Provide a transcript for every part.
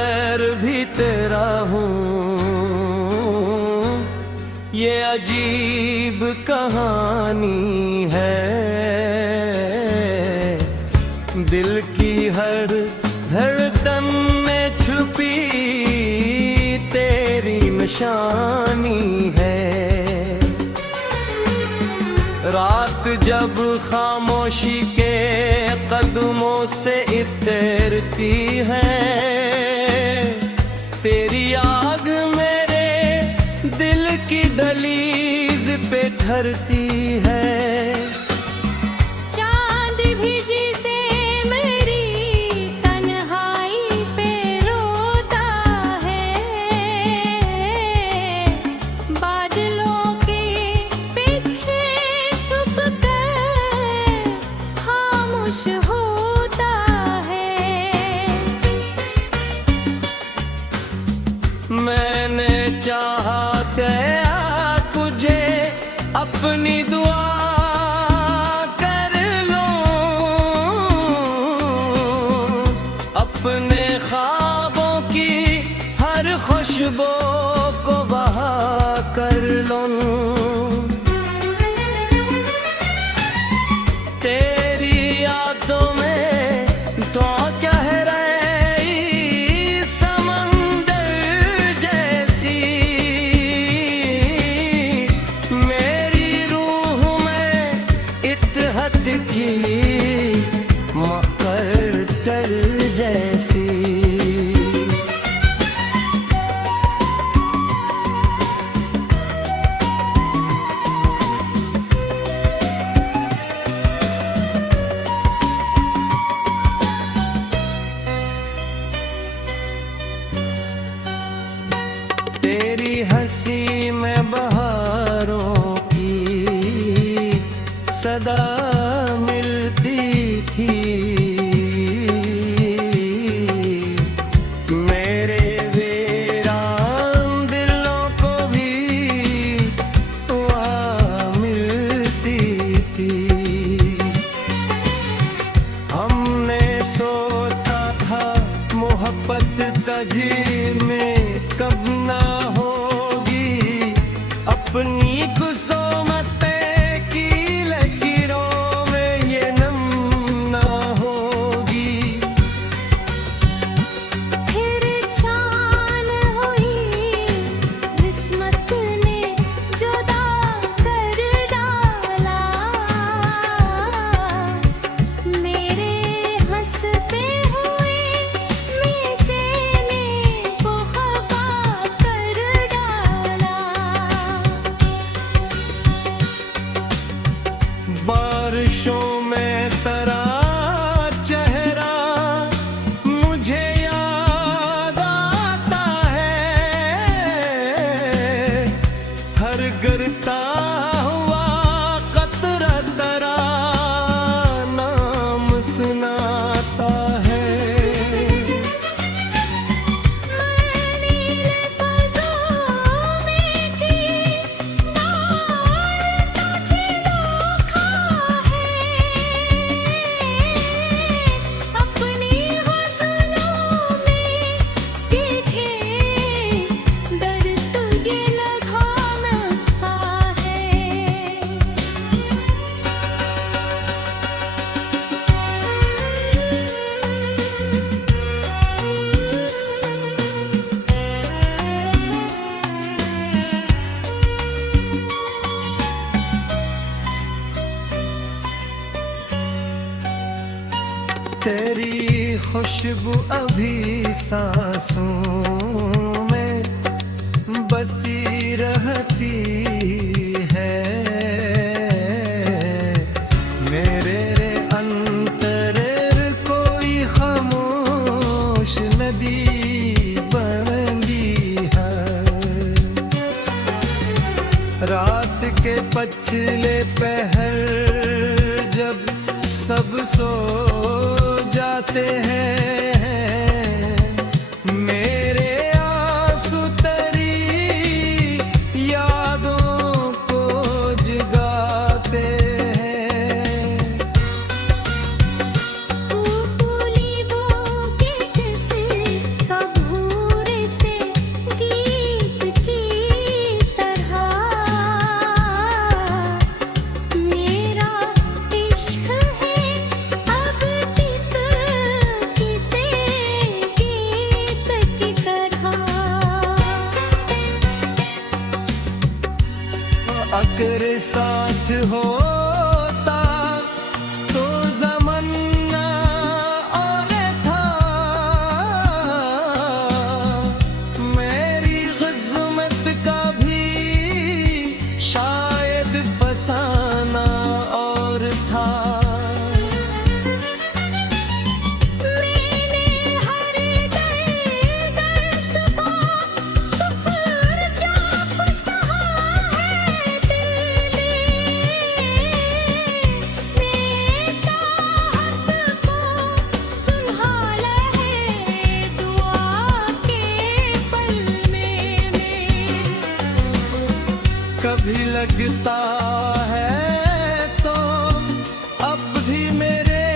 बैर भी तेरा हूँ। ये अजीब कहानी है, दिल की हर धड़कन में छुपी तेरी निशानी है। रात जब खामोशी के कदमों से इतरती है, तेरी आग मेरे दिल की दहलीज पे ठहरती है। चांद भी जिसे मेरी तन्हाई पे रोता है, बादलों के पीछे छुप कर खामोश होता है। मैंने चाहा क्या तुझे अपनी दुआ कर लूं, अपने ख्वाबों की हर खुशबू को बहा कर लूं। तेरी यादों में तो कह रही समंदर जैसी, मेरी रूह में इत्तेहाद की मकरदर जैसी। तेरी हंसी में बहारों की सदा मिलती थी, मेरे वीरान दिलों को भी वहाँ मिलती थी। हमने सोचा था मोहब्बत तजरीब में कब ना होगी, अपनी खुशोमतें की लकीरों में ये नम ना होगी। फिर छान हुई किस्मत ने जुदा कर डाला, मेरे हंसते हुए मिसेने को खफा कर डाला। बारिशों में तेरा चेहरा मुझे याद आता है, हर गिरता हुआ कतरा तेरा नाम सुनाता है। मैंने लफ्ज़ों में की दौड़ तुझे लोखा है, अपनी गज़लों में देखे दर्द तुझे लगाना है। तेरी खुशबू अभी सांसों में बसी रहती है, मेरे अंतर कोई खामोश नदी बनती है। रात के पछले पहर जब सब सो जाते हैं, मेरे आंसू तेरी यादों को जगाते हैं। भूली वो किसे कब अगर साथ होता तो ज़माना और था, मेरी क़िस्मत का भी शायद फसाना और था। मैंने हर दर्द पा तो फिर चाप सहा है दिल में, चाहत को सुलझाया है दुआ के पल में। कभी लगता है तो अब भी मेरे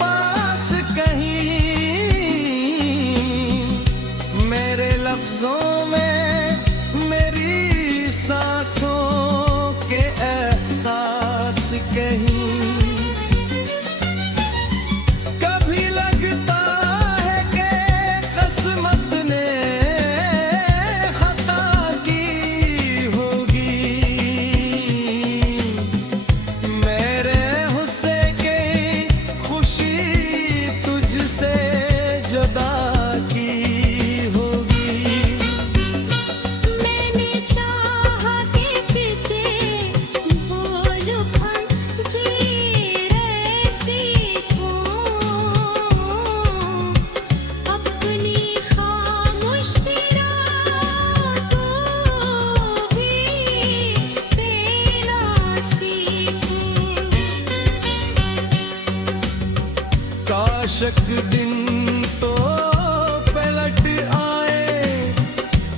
पास कहीं, मेरे लफ्जों में मेरी सांसों के एहसास कहीं। कभी लगता है कि किस्मत ने खता की होगी, मेरे हुस्से की खुशी तुझसे जुदा की होगी। मैंने चाहा के पीछे बोल फंजीर सीखूं, अपनी खामोशी रातों भी पीना सीखूं। काश एक दिन तो पलट आए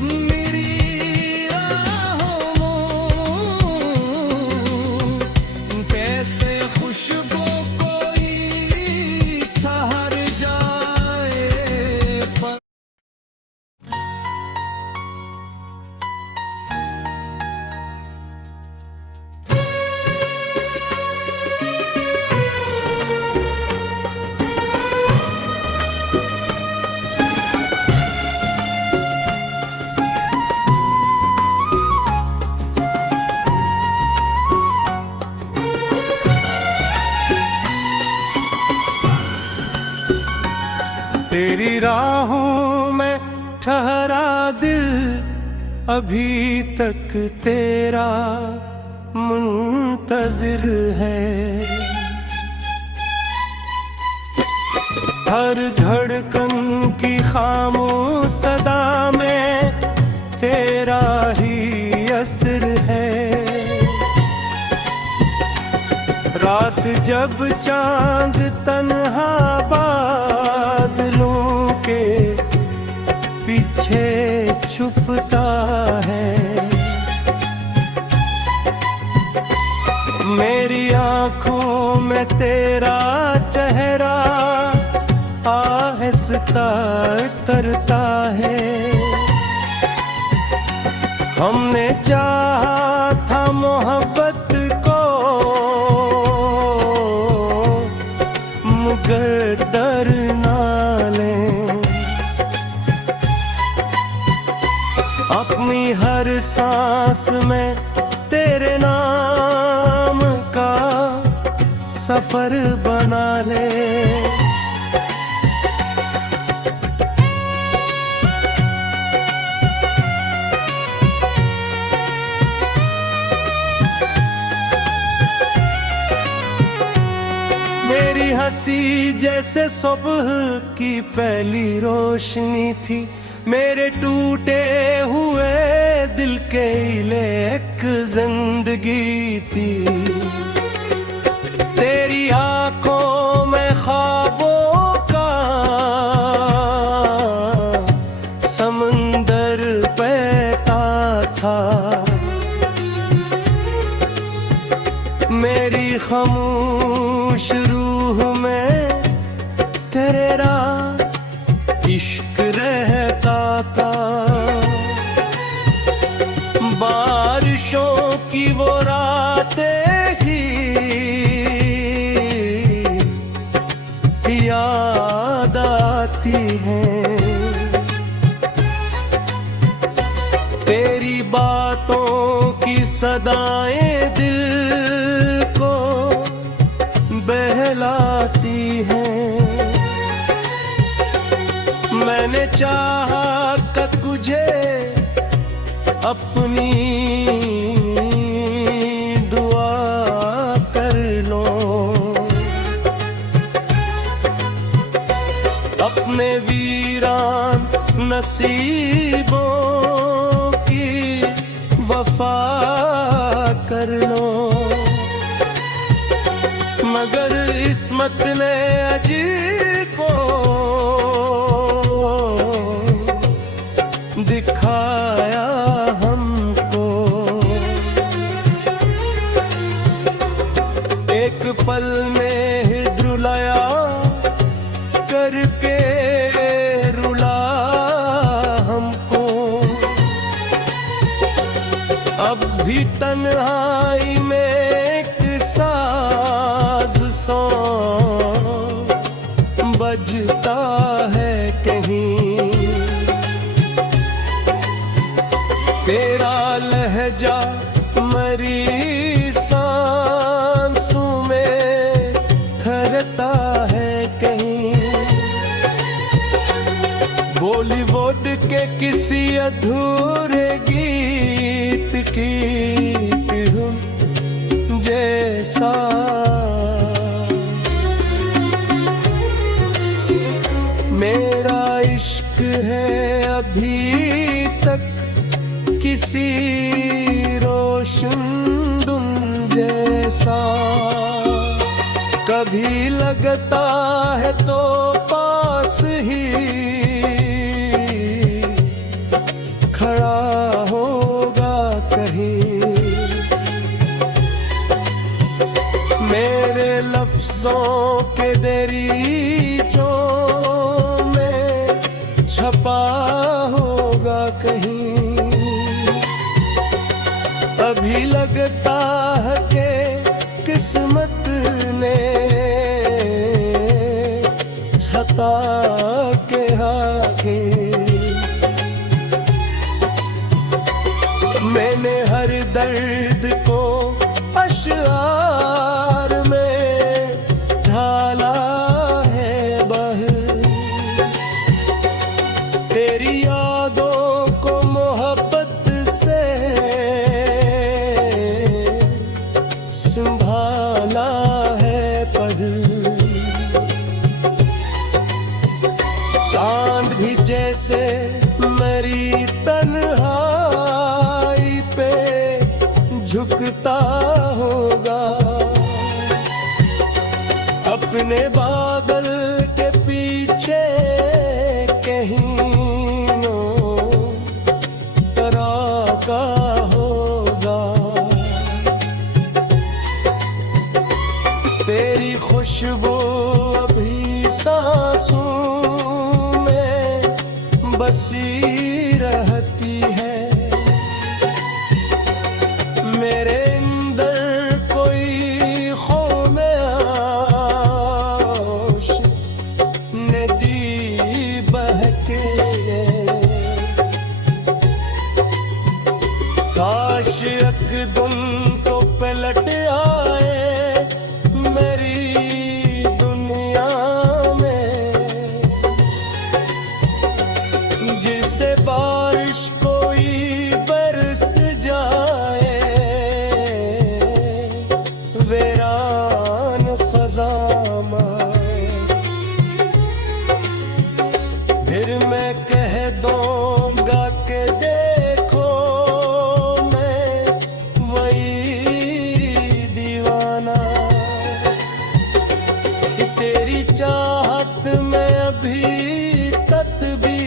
मेरी राहों, कैसे खुशबू कोई ठहर जाए। तेरी राहों में ठहरा दिल अभी तक तेरा मुंतजिर है। हर धड़कन की खामोश सदा में तेरा ही असर है। रात जब चांद तन्हा बादलों के पीछे छुपता है, मेरी आंखों में तेरा चेहरा आहिस्ता तरता है। हमने चाहा था मोहब्बत को मगर डर ना लें, अपनी हर सांस में तेरे नाम का सफर बना ले। मेरी हंसी जैसे सुबह की पहली रोशनी थी, मेरे टूटे हुए दिल के लिए एक जिंदगी थी। तेरी आंखों में ख्वाबों का समंदर बहता था, मेरी खामोश रूह में तेरा इश्क रहता था। बारिशों की वो रातें ही याद आती हैं, तेरी बातों की सदाएं दिल को बहलाती हैं। मैंने चाहा कि तुझे अपनी दुआ कर लो, अपने वीरान नसीबों की वफा कर लो। मगर इस्मत ने अजी को दिखाया हमको, एक पल में ही रुलाया करके रुला हमको। अब भी तन्हाई में एक साज सौ बजता है कहीं, तेरा लहजा मरी सांसों में ठहरता है कहीं। बॉलीवुड के किसी अधूरे गीत की धुन जैसा मेरा इश्क है अभी तक किसी रोशन धुन जैसा। कभी लगता है तो पास ही खड़ा होगा कहीं, मेरे लफ्जों के दरीचों में छपा होगा कहीं। अभी लगता है कि किस्मत ने खता के आगे मैंने हर दर्द को अशआर में ढाला है बह। तेरी यादों को मोहब्बत से संभाला है पढ़। चांद भी जैसे मेरी तन्हाई पे झुकता होगा, अपने बादल के पीछे कहीं तरह का होगा। तेरी खुशबू अभी सांसों में बसी रहती है, मेरे अंदर कोई ख़ौम-ए आश नदी बहके। काश यकदम तो पलट आए मेरी दुनिया में, जिसे बारिश कोई बरस जाए वीरान फ़ज़ा में। फिर मैं कह दूंगा कि देखो मैं वही दीवाना, कि तेरी चाहत में अभी तक भी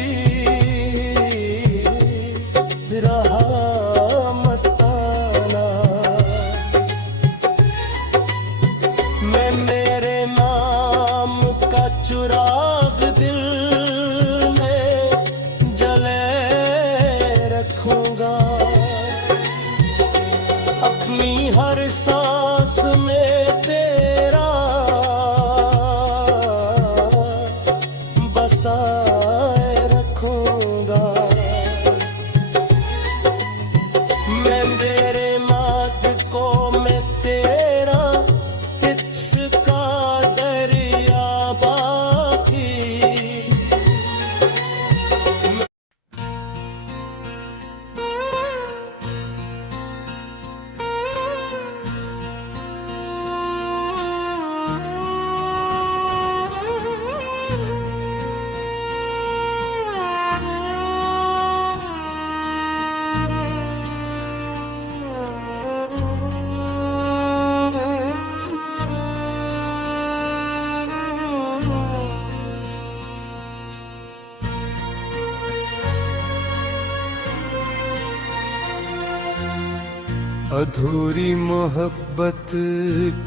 अधूरी मोहब्बत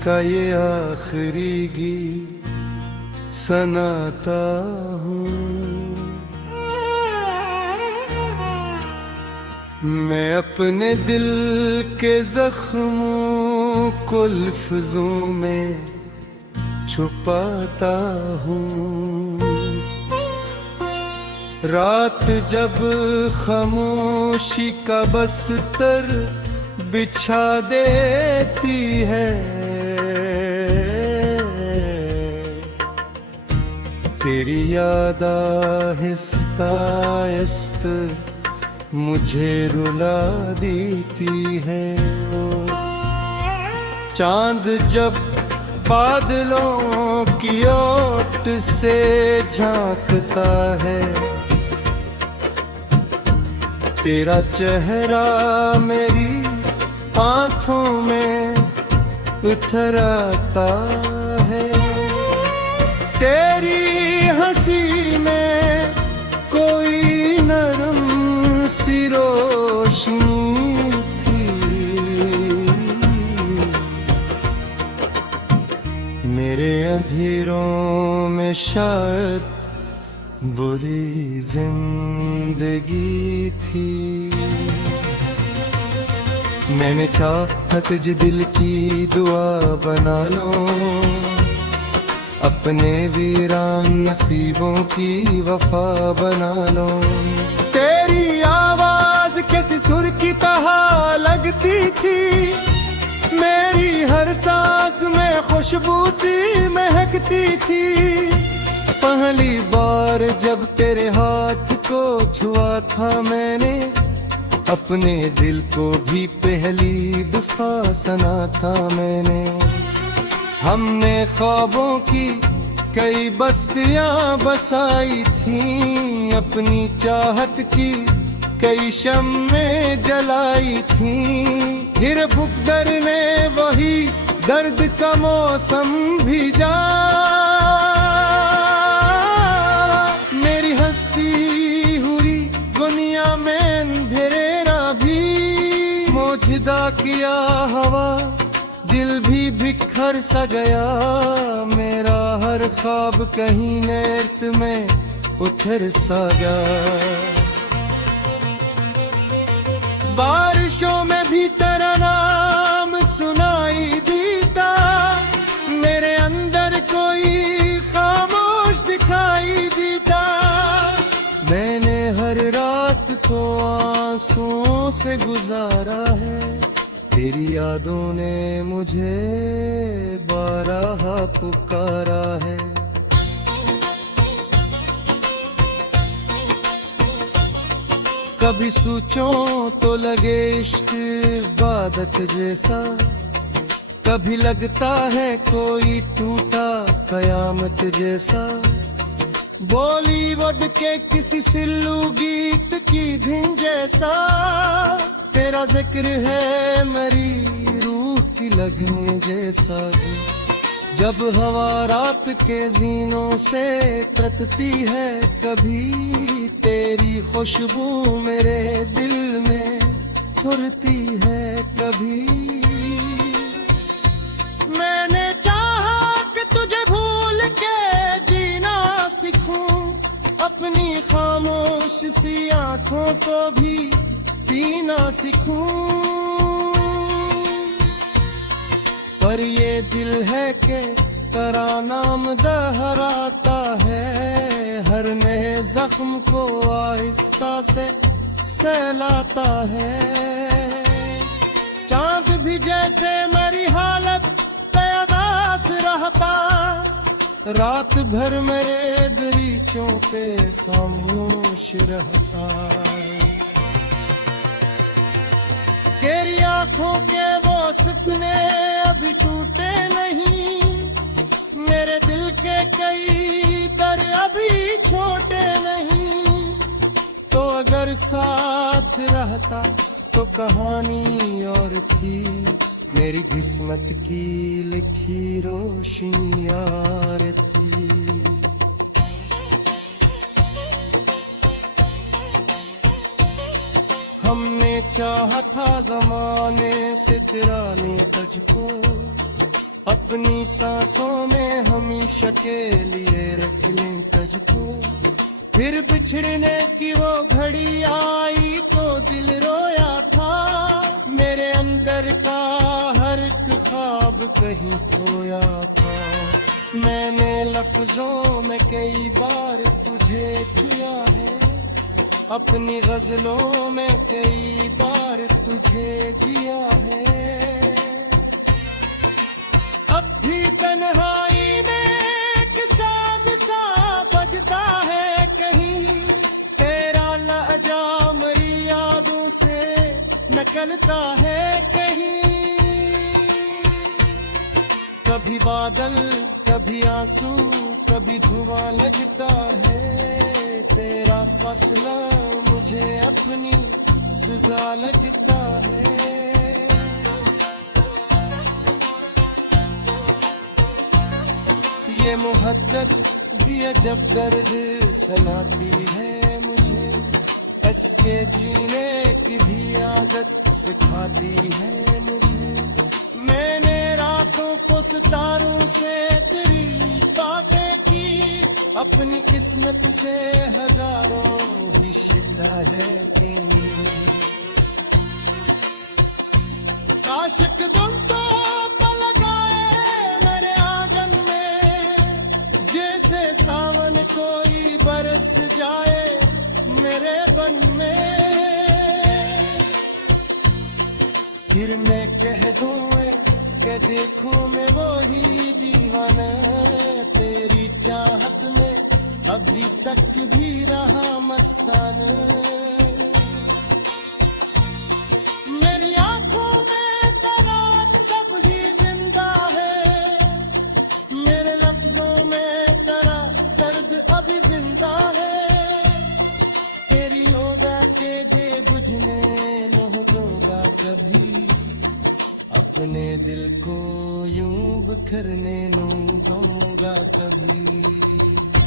का ये आखिरी गीत सुनाता हूँ। मैं अपने दिल के जख्मों को लफ्जों में छुपाता हूँ। रात जब खामोशी का बस्तर बिछा देती है, तेरी याद आहिस्ता आहिस्ता मुझे रुला देती है। चांद जब बादलों की ओट से झांकता है, तेरा चेहरा मेरी आंखों में उतर आता है। तेरी हंसी में कोई नरम सी रोशनी थी, मेरे अंधेरों में शायद बुरी जिंदगी थी। मैंने चाहत जी दिल की दुआ बना लो, अपने वीरान नसीबों की वफा बना लो। तेरी आवाज किसी सुर की तरह लगती थी, मेरी हर सांस में खुशबू सी महकती थी। पहली बार जब तेरे हाथ को छुआ था मैंने, अपने दिल को भी पहली दफा सुना था मैंने। हमने ख्वाबों की कई बस्तियां बसाई थी, अपनी चाहत की कई शम्में जलाई थी। फिर बुकदर ने वही दर्द का मौसम भेजा, मेरी हंसती हुई दुनिया में अंधेरा भी मौजूदा किया। हवा दिल भी बिखर सा गया, मेरा हर ख्वाब कहीं नैर्त में उतर सा गया। बारिशों में भी तेरा नाम सुनाई देता, मेरे अंदर कोई खामोश दिखाई देता। मैंने हर रात को आंसुओं से गुजारा है, तेरी यादों ने मुझे बारहा पुकारा है। कभी सोचूं तो लगे इश्क इबादत जैसा, कभी लगता है कोई टूटा कयामत जैसा। बॉलीवुड के किसी सिल्लू गीत की धुन जैसा, तेरा जिक्र है मेरी रूह की लगन जैसा। जब हवा रात के जीनों से कतती है, कभी तेरी खुशबू मेरे दिल में घुरती है कभी। मैंने चाहा कि तुझे भूल के जीना सीखूं, अपनी खामोश सी आंखों को भी पीना सीखूं। पर ये दिल है कि तेरा नाम दोहराता है, हर नए जख्म को आहिस्ता से सहलाता है। चांद भी जैसे मेरी हालत बेअदास रहता, रात भर मेरे दरीचों पे खामोश रहता। तेरी आंखों के वो सपने अभी टूटे नहीं, मेरे दिल के कई दर अभी छोटे नहीं। तो अगर साथ रहता तो कहानी और थी, मेरी किस्मत की लिखी रोशनी यार थी। हमने चाहा था जमाने से तिराने तुझको, अपनी सांसों में हमेशा के लिए रख लें तुझको। फिर बिछड़ने की वो घड़ी आई तो दिल रोया था, मेरे अंदर का हर एक ख्वाब कहीं खोया था। मैंने लफ्जों में कई बार तुझे छुआ है, अपनी गजलों में कई बार तुझे जिया है। अब भी तन्हाई में एक साज सा बजता है कहीं, तेरा लहजा मेरी यादों से नकलता है कहीं। कभी बादल कभी आंसू कभी धुआं लगता है, तेरा फैसला मुझे अपनी सजा लगता है। ये मोहब्बत भी अजब दर्द सनाती है मुझे, हंस के जीने की भी आदत सिखाती है मुझे। मैंने रातों को सितारों से तेरी बातें की, अपनी किस्मत से हजारों ही शिकायतें। आशिक तुम तो पल गए मेरे आंगन में, जैसे सावन कोई बरस जाए मेरे बन में। फिर मैं कह दूं कि देखूं मैं वही दीवाना, तेरी चाहत में अभी तक भी रहा मस्ताना। मेरी आंखों में तेरा सब ही जिंदा है, मेरे लफ्जों में तेरा दर्द अभी जिंदा है। तेरी होगा के गे बुझने न होगा कभी, अपने दिल को यूं बिखरने न दूंगा कभी।